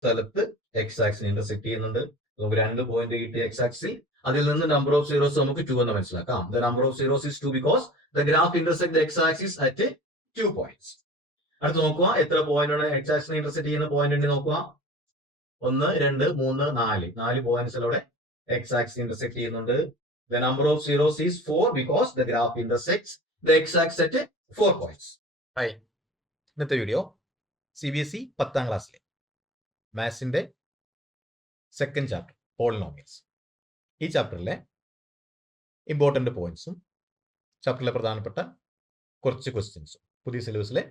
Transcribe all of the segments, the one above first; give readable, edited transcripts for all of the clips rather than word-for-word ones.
സ്ഥലത്ത് X ആക്സിനെ intersect ചെയ്യുന്നുണ്ട്. നമുക്ക് 2 പോയിന്റ് കിട്ടിയ എക്സ് ആക്സിൽ അതിൽ നിന്ന് നമ്പർ ഓഫ് സീറോസ് നമുക്ക് 2 എന്ന് മനസ്സിലാക്കാം. The number of zeros is 2 because the graph intersect the X axis at 2 points. അടുത്ത് നോക്കുക എത്ര പോയിന്റ് എക്സ് ആക്സിനെ ഇന്റർസെക്ട് ചെയ്യുന്ന പോയിന്റ് ഉണ്ട് നോക്കുക. 1 2 3 4 4 പോയിന്റ്സിലൂടെ എക്സ് ആക്സിസ് ഇന്റർസെക്ട് ചെയ്യുന്നുണ്ട്. The number of zeros is 4 because the graph intersects the X axis at 4 points. ഇന്നത്തെ video CBSE 10ാം ക്ലാസ്സിലെ മാത്സിന്റെ second chapter polynomials. ഈ ചാപ്റ്ററിലെ ഇമ്പോർട്ടന്റ് പോയിന്റ്സും ചാപ്റ്ററിലെ പ്രധാനപ്പെട്ട കുറച്ച് ക്വസ്റ്റ്യൻസും പുതിയ സിലബസിലെ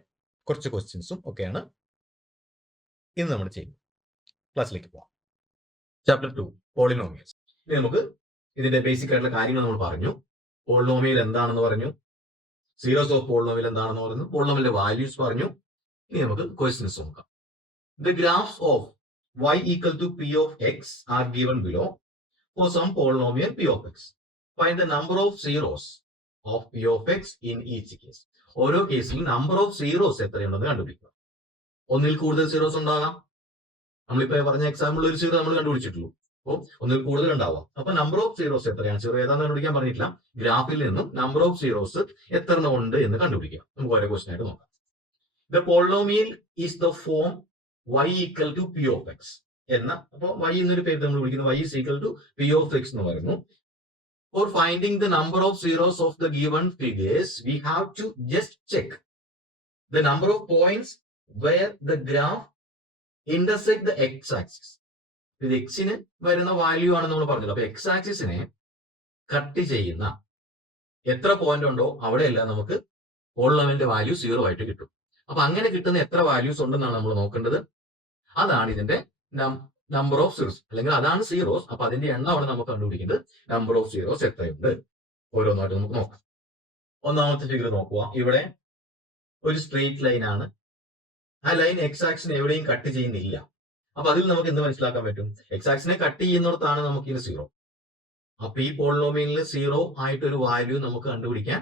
കുറച്ച് ക്വസ്റ്റ്യൻസും ഒക്കെയാണ് ഇന്ന് നമ്മൾ ചെയ്യുന്നത്. ക്ലാസ്സിലേക്ക് പോവാം. Chapter 2 polynomials. ഇനി നമുക്ക് ഇതിന്റെ ബേസിക് ആയിട്ടുള്ള കാര്യങ്ങൾ നമ്മൾ പറഞ്ഞു. പോളിനോമിയൽ എന്താണെന്ന് പറഞ്ഞു, സീരീസ് ഓഫ് പോളിനോമിയൽ എന്താണെന്ന് പറഞ്ഞു, പോളിനോമിയലിന്റെ വാല്യൂസ് പറഞ്ഞു. ഇനി നമുക്ക് ക്വസ്റ്റ്യൻസ് നോക്കാം. The graphs of y equal to p of x are given below for some polynomial p of x. Find the number of zeros of p of x in each case. ഓരോ കേസിലും number of zeros എത്രയുണ്ടെന്ന് കണ്ടുപിടിക്കുക. ഒന്നിൽ കൂടുതൽ zeros ഉണ്ടാകാം. നമ്മളിപ്പോ പറഞ്ഞ example ഒരു zero നമ്മൾ കണ്ടുപിടിച്ചിട്ടുള്ളൂ. അപ്പോൾ ഒന്നിൽ കൂടുതൽ ഉണ്ടാവാം. അപ്പൊ നമ്പർ ഓഫ് സീറോസ് എത്രയാണ്, സീറോ ഏതാണെന്ന് കണ്ടുപിടിക്കാൻ പറഞ്ഞിട്ടില്ല. ഗ്രാഫിൽ നിന്നും നമ്പർ ഓഫ് സീറോസ് എത്ര ഉണ്ട് എന്ന് കണ്ടുപിടിക്കാം. നമുക്ക് ഓരോ ക്വസ്റ്റൻ ആയിട്ട് നോക്കാം. The polynomial is the form y equal to p of x എന്ന, അപ്പോൾ y എന്നൊരു പേര് നമ്മൾ വിളിക്കുന്നത് y is equal to p of x എന്ന് പറയുന്നു. For finding the number of zeros of the given figures, we have to just check the number of points where the graph intersect the x axis. ഇത് എക്സിന് വരുന്ന value ആണ് നമ്മൾ പറഞ്ഞത്. അപ്പൊ X ആക്സിസിനെ cut ചെയ്യുന്ന എത്ര പോയിന്റ് ഉണ്ടോ അവിടെയെല്ലാം നമുക്ക് പോളിനോമിയലിന്റെ വാല്യൂ 0 ആയിട്ട് കിട്ടും. അപ്പൊ അങ്ങനെ കിട്ടുന്ന എത്ര വാല്യൂസ് ഉണ്ടെന്നാണ് നമ്മൾ നോക്കേണ്ടത്. അതാണ് ഇതിന്റെ നമ്പർ ഓഫ് സീറോസ്, അല്ലെങ്കിൽ അതാണ് സീറോസ്. അപ്പൊ അതിന്റെ എണ്ണമാണ് നമുക്ക് കണ്ടുപിടിക്കേണ്ടത്. നമ്പർ ഓഫ് സീറോസ് എത്രയുണ്ട് ഓരോന്നായിട്ട് നമുക്ക് നോക്കാം. ഒന്നാമത്തെ ഫിഗർ നോക്കുക. ഇവിടെ ഒരു സ്ട്രെയിറ്റ് ലൈൻ ആണ്. ആ ലൈൻ എക്സ് ആക്സിനെ എവിടെയും കട്ട് ചെയ്യുന്നില്ല. അപ്പൊ അതിൽ നമുക്ക് എന്ത് മനസ്സിലാക്കാൻ പറ്റും? എക്സ് ആക്സിനെ കട്ട് ചെയ്യുന്നിടത്താണ് നമുക്ക് ഇത് 0. അപ്പൊ ഈ പോളിനോമിയലിൽ 0 ആയിട്ടൊരു വാല്യൂ നമുക്ക് കണ്ടുപിടിക്കാൻ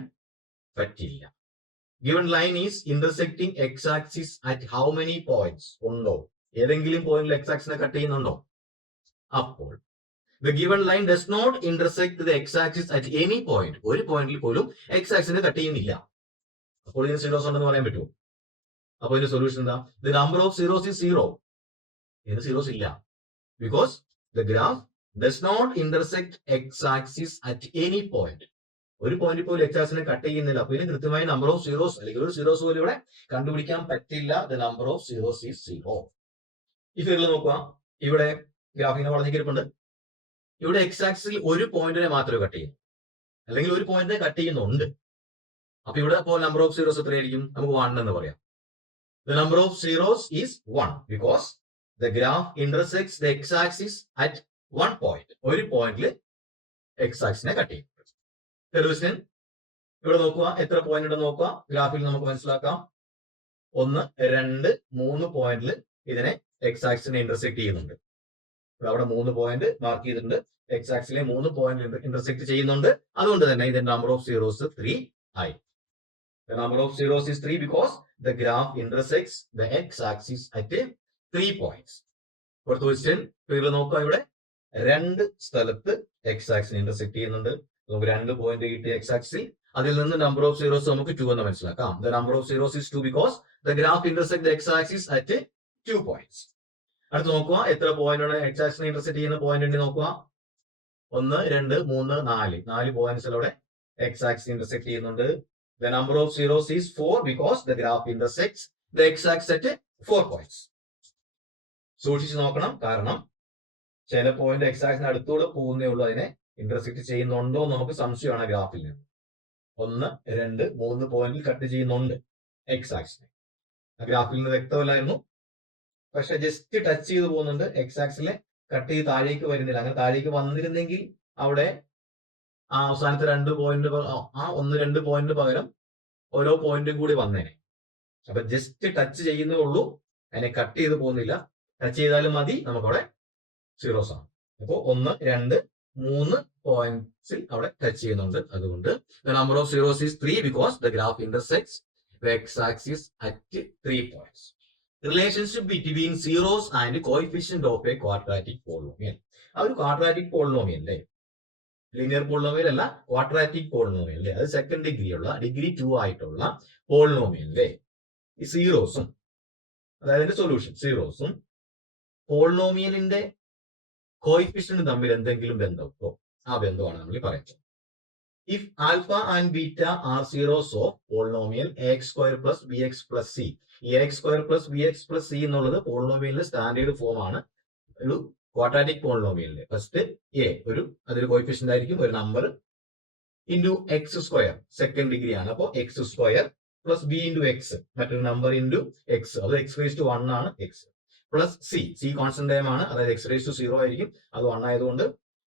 പറ്റില്ല. Given line is intersecting x-axis at how many points? ഉണ്ടോ? ഏതെങ്കിലും പോയിന്റിൽ എക്സ് ആക്സിനെ കട്ട് ചെയ്യുന്നുണ്ടോ? അപ്പോൾ the given line does not intersect the x-axis at any point. ഒരു പോയിന്റിൽ പോലും എക്സ് ആക്സിനെ കട്ട് ചെയ്യുന്നില്ല. അപ്പോൾ ഇതിന് സീറോസ് ഉണ്ടെന്ന് പറയാൻ പറ്റുമോ? അപ്പോൾ ഇതിന്റെ സൊല്യൂഷൻ എന്താ? The number of zeros is 0. ഇതിന് സീറോസ് ഇല്ല. Because the graph does not intersect x-axis at any point. ഒരു പോയിന്റ് പോലും എക്സ് ആക്സിനെ കട്ട് ചെയ്യുന്നില്ല. അപ്പൊ ഇതിന് കൃത്യമായി നമ്പർ ഓഫ് സീറോസ് അല്ലെങ്കിൽ ഒരു സീറോസ് പോലും ഇവിടെ കണ്ടുപിടിക്കാൻ പറ്റില്ല. The number of zeros is 0. ഈ ഫിഗറിൽ നോക്കുക. ഇവിടെ ഗ്രാഫിനെ വളഞ്ഞിരിപ്പുണ്ട്. ഇവിടെ എക്സ് ആക്സിൽ ഒരു പോയിന്റിനെ മാത്രമേ കട്ട് ചെയ്യൂ, അല്ലെങ്കിൽ ഒരു പോയിന്റിനെ കട്ട് ചെയ്യുന്നുണ്ട്. അപ്പൊ ഇവിടെ ഇപ്പോൾ നമ്പർ ഓഫ് സീറോസ് എത്രയായിരിക്കും? നമുക്ക് 1 എന്ന് പറയാം. The number of zeros is 1 because the graph intersects the X axis at 1 point. ഒരു പോയിന്റിൽ എക്സ് ആക്സിനെ കട്ട് ചെയ്യും. ക്വസ്റ്റ്യൻ ഇവിടെ നോക്കുക. എത്ര പോയിന്റ് ഉണ്ടെന്ന് നോക്കുക. ഗ്രാഫിൽ നമുക്ക് മനസ്സിലാക്കാം. 1 2 3 പോയിന്റിൽ ഇതിനെ എക്സ് ആക്സിനെ ഇന്റർസെക്ട് ചെയ്യുന്നുണ്ട്. അവിടെ 3 പോയിന്റ് മാർക്ക് ചെയ്തിട്ടുണ്ട്. എക്സ് ആക്സിലെ 3 പോയിന്റ് ഇന്റർസെക്ട് ചെയ്യുന്നുണ്ട്. അതുകൊണ്ട് തന്നെ ഇതിന്റെ നമ്പർ ഓഫ് സീറോസ് 3 ആയി. The number of zeros is 3 because the graph intersects the x-axis at 3 points. അടുത്ത ക്വസ്റ്റ്യൻ ഫിഗറിൽ നോക്കുക. ഇവിടെ 2 സ്ഥലത്ത് എക്സ് ആക്സിനെ ഇന്റർസെക്ട് ചെയ്യുന്നുണ്ട്. നമുക്ക് 2 പോയിന്റ് കിട്ടിയ എക്സ് ആക്സിൽ അതിൽ നിന്ന് നമ്പർ ഓഫ് സീറോസ് നമുക്ക് 2 എന്ന് മനസ്സിലാക്കാം. The number of zeros is 2 because the graph intersects the x-axis at 2 points. അടുത്ത് നോക്കുക. എത്ര പോയിന്റ് എക്സ് ആക്സിനെ ഇന്റർസെക്ട് ചെയ്യുന്ന പോയിന്റ് ഉണ്ട് നോക്കുക. 1 2 3 4 4 പോയിന്റ്സിലൂടെ എക്സ് ആക്സിനെ ഇന്റർസെക്ട് ചെയ്യുന്നുണ്ട്. The number of zeros is 4 because the graph intersects the x-axis at 4 points. സൂക്ഷിച്ച് നോക്കണം. കാരണം ചില പോയിന്റ് എക്സ് ആക്സിന് അടുത്തൂടെ പോകുന്നേ ഉള്ളൂ. അതിനെ ഇന്റർസെക്ട് ചെയ്യുന്നുണ്ടോ നമുക്ക് സംശയമാണ് ഗ്രാഫിൽ നിന്ന്. 1 2 3 പോയിന്റിൽ കട്ട് ചെയ്യുന്നുണ്ട് എക്സ് ആക്സിനെ. ആ ഗ്രാഫിൽ നിന്ന് വ്യക്തമല്ലായിരുന്നു. പക്ഷെ ജസ്റ്റ് ടച്ച് ചെയ്ത് പോകുന്നുണ്ട്. എക്സ് ആക്സിലെ കട്ട് ചെയ്ത് താഴേക്ക് വരുന്നില്ല. അങ്ങനെ താഴേക്ക് വന്നിരുന്നെങ്കിൽ അവിടെ ആ അവസാനത്തെ 2 പോയിന്റ് ആ 1 2 പോയിന്റ് പകരം ഓരോ പോയിന്റും കൂടി വന്നേനെ. അപ്പൊ ജസ്റ്റ് ടച്ച് ചെയ്യുന്നേ ഉള്ളൂ. അതിനെ കട്ട് ചെയ്ത് പോകുന്നില്ല. ടച്ച് ചെയ്താലും മതി, നമുക്കവിടെ സീറോസ് ആണ്. അപ്പോ 1 2 3 പോയിന്റ്സിൽ അവിടെ ടച്ച് ചെയ്യുന്നുണ്ട്. അതുകൊണ്ട് the number of zeros is 3 because the graph intersects the x-axis at 3 points. Relationship between zeros and coefficient of A quadratic polynomial. ആ ഒരു ക്വാഡ്രാറ്റിക് പോളിനോമിയൽ അല്ലേ, ലീനിയർ പോളിനോമിയൽ അല്ല, ക്വാഡ്രാറ്റിക് പോളിനോമിയൽ അല്ലേ, അത് സെക്കൻഡ് ഡിഗ്രി ഉള്ള degree 2 ആയിട്ടുള്ള പോളിനോമിയലിലെ ഈ സീറോസും, അതായത് സൊല്യൂഷൻ സീറോസും പോളിനോമിയലിന്റെ കോയിഫിഷ്യന്റ് തമ്മിൽ എന്തെങ്കിലും ബന്ധമുണ്ടോ, ആ ബന്ധമാണ് നമ്മൾ പറയുന്നത്. If alpha and beta are zeros of polynomial x square plus b x plus c. ഈ x square plus b x plus c എന്നുള്ളത് പോളിനോമിയലിന്റെ സ്റ്റാൻഡേർഡ് ഫോം ആണ്. ഒരു ക്വാഡ്രാറ്റിക് പോളിനോമിയലിന്റെ ഫസ്റ്റ് എ ഒരു അതൊരു കോയിഫിഷ്യന്റ് ആയിരിക്കും, ഒരു number into X square second degree ആണ്. അപ്പോൾ X square plus B into X മറ്റൊരു നമ്പർ ഇൻറ്റു എക്സ്, അത് എക്സ് റേസ് ടു 1 ആണ് X, plus C, C constant time ആണ്, അതായത് എക്സ് റേസ് ടു 0 ആയിരിക്കും, അത് 1 ആയതുകൊണ്ട്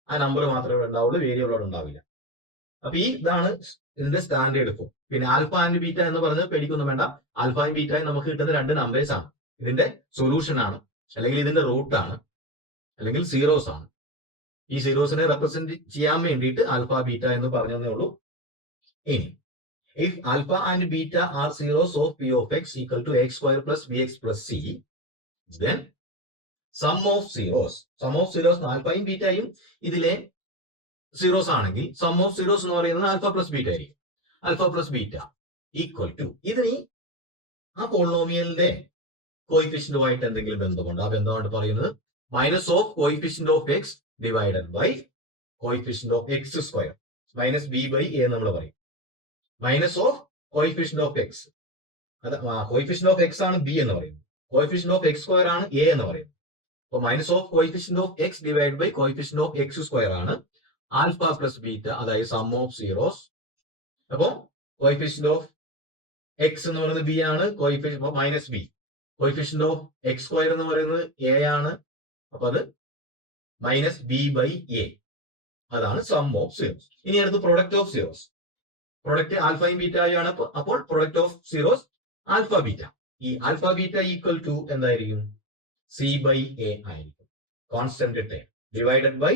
ആ നമ്പർ മാത്രമേ ഉണ്ടാവുള്ളൂ, വേരിയബിൾ അവിടെ ഉണ്ടാവില്ല. അപ്പൊ ഇതാണ് ഇതിന്റെ സ്റ്റാൻഡേർഡ് ഫോം. പിന്നെ ആൽഫ ആൻഡ് ബീറ്റ എന്ന് പറഞ്ഞത് പേടിക്കൊന്നും വേണ്ട, ആൽഫ ആൻഡ് ബീറ്റ നമുക്ക് കിട്ടുന്ന രണ്ട് നമ്പേഴ്സ് ആണ്, ഇതിന്റെ സൊല്യൂഷൻ ആണ്, അല്ലെങ്കിൽ ഇതിന്റെ റൂട്ട് ആണ്, അല്ലെങ്കിൽ സീറോസ് ആണ്. ഈ സീറോസിനെ റെപ്രസെന്റ് ചെയ്യാൻ വേണ്ടിയിട്ട് ആൽഫ ബീറ്റ എന്ന് പറഞ്ഞതേ ഉള്ളൂ. ഇനി if alpha and beta are zeros of p of x equal to x square plus b x plus c, then sum of zeros ആൽഫയും ബീറ്റയും ഇതിലെ സീറോസ് ആണെങ്കിൽ സം ഓഫ് സീറോസ് എന്ന് പറയുന്നത് ആൽഫ പ്ലസ് ബീറ്റ ആയിരിക്കും. Alpha plus beta equal to, ഇതിന് ആ പോളിനോമിയലിന്റെ കോയിഫിഷ്യന്റുമായിട്ട് എന്തെങ്കിലും ബന്ധമുണ്ട്, ആ ബന്ധമാണ് പറയുന്നത് minus of coefficient of x divided by coefficient of X square minus B by A നമ്മൾ പറയും. Minus of coefficient of X, അത് കോയിഫിഷ്യന്റ് ഓഫ് എക്സ് ആണ് ബി എന്ന് പറയുന്നത്, കോയിഫിഷ്യന്റ് ഓഫ് എക്സ് സ്ക്വയർ ആണ് എ എന്ന് പറയുന്നത്. അപ്പൊ minus of coefficient of X divide by coefficient of X square ആണ് ആൽഫ പ്ലസ് ബീറ്റ, അതായത് സം ഓഫ് സീറോസ്. അപ്പൊ കോയിഫിഷ്യന്റ് ഓഫ് എക്സ് എന്ന് പറയുന്നത് ബി ആണ്, coefficient minus B, coefficient of X square എന്ന് പറയുന്നത് എ ആണ്, അപ്പൊ അത് മൈനസ് ബി ബൈ എ, അതാണ് സം ഓഫ് സീറോസ്. ഇനി അടുത്ത് പ്രൊഡക്റ്റ് ഓഫ് സീറോസ്, പ്രൊഡക്റ്റ് ആൽഫയും ബീറ്റയും ആണ്, അപ്പോൾ product of zeros alpha beta. ഈ ആൽഫ ബീറ്റ ഈക്വൽ ടു എന്തായിരിക്കും, സി ബൈ എ ആയിരിക്കും, constant term divided by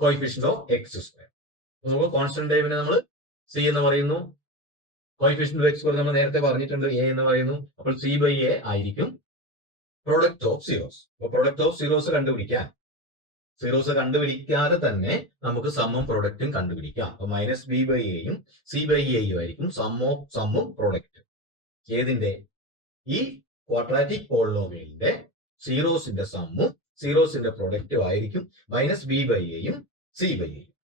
coefficient of X square. നമുക്ക് കോൺസ്റ്റന്റ് ടൈമിനെ നമ്മൾ സി എന്ന് പറയുന്നു, കോയിഫിഷ്യന്റ് ഓഫ് എക്സ് സ്ക്വയർ നമ്മൾ നേരത്തെ പറഞ്ഞിട്ടുണ്ട് എ എന്ന് പറയുന്നു, അപ്പോൾ സി ബൈ എ ആയിരിക്കും പ്രൊഡക്റ്റ് ഓഫ് സീറോസ്. അപ്പോൾ പ്രൊഡക്റ്റ് ഓഫ് സീറോസ് കണ്ടുപിടിക്കാൻ, സീറോസ് കണ്ടുപിടിക്കാതെ തന്നെ നമുക്ക് സമ്മും പ്രൊഡക്റ്റും കണ്ടുപിടിക്കാം. അപ്പൊ മൈനസ് ബി ബൈ എയും സി ബൈ എയും ആയിരിക്കും സമ്മും പ്രൊഡക്റ്റ്. ഏതിന്റെ, ഈ ക്വാഡ്രാറ്റിക് പോളിനോമിയലിന്റെ സീറോസിന്റെ സമ്മും സീറോസിന്റെ പ്രൊഡക്റ്റും ആയിരിക്കും മൈനസ് ബി ബൈ എയും സി ബൈ എയും.